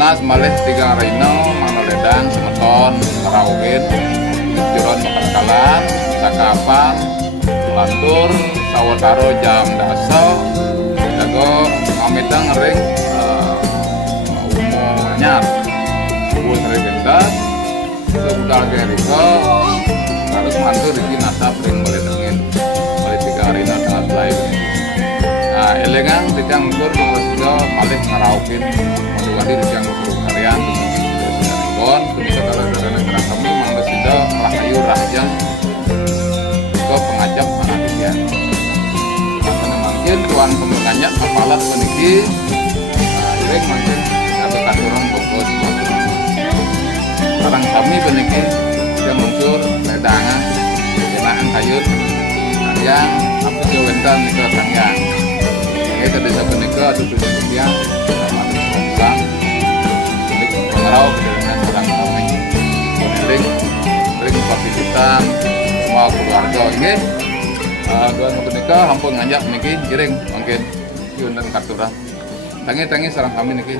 Nas malih tiga rino manoledang semeton karawin juron makakalan sakapan lantur sawetaro jam daso jago pamitan ring umumnya buat regendas sebudal geriko harus mantur di nasab ring meledengin malih tiga rino dengan lain. Nah, elengang dijang ukur mengasido malih karawin wadi dijang ukur harian terus gon bisa kalau negara kami mengasido rahayu rahjang ke pengajak anak dia. Karena mungkin tuan kemenanyak apalat meniki iring mungkin kami katuran bogor orang kami meniki dia muncul ledangan jenaan kayut yang apa jawentan nika tangyang ini ke desa menika atau dunia sang milik pengarau dengan orang kami ring partisipan semua keluarga ini doan menika hampun ngajak niki iring mungkin yun dan katuran tangi sarang kami niki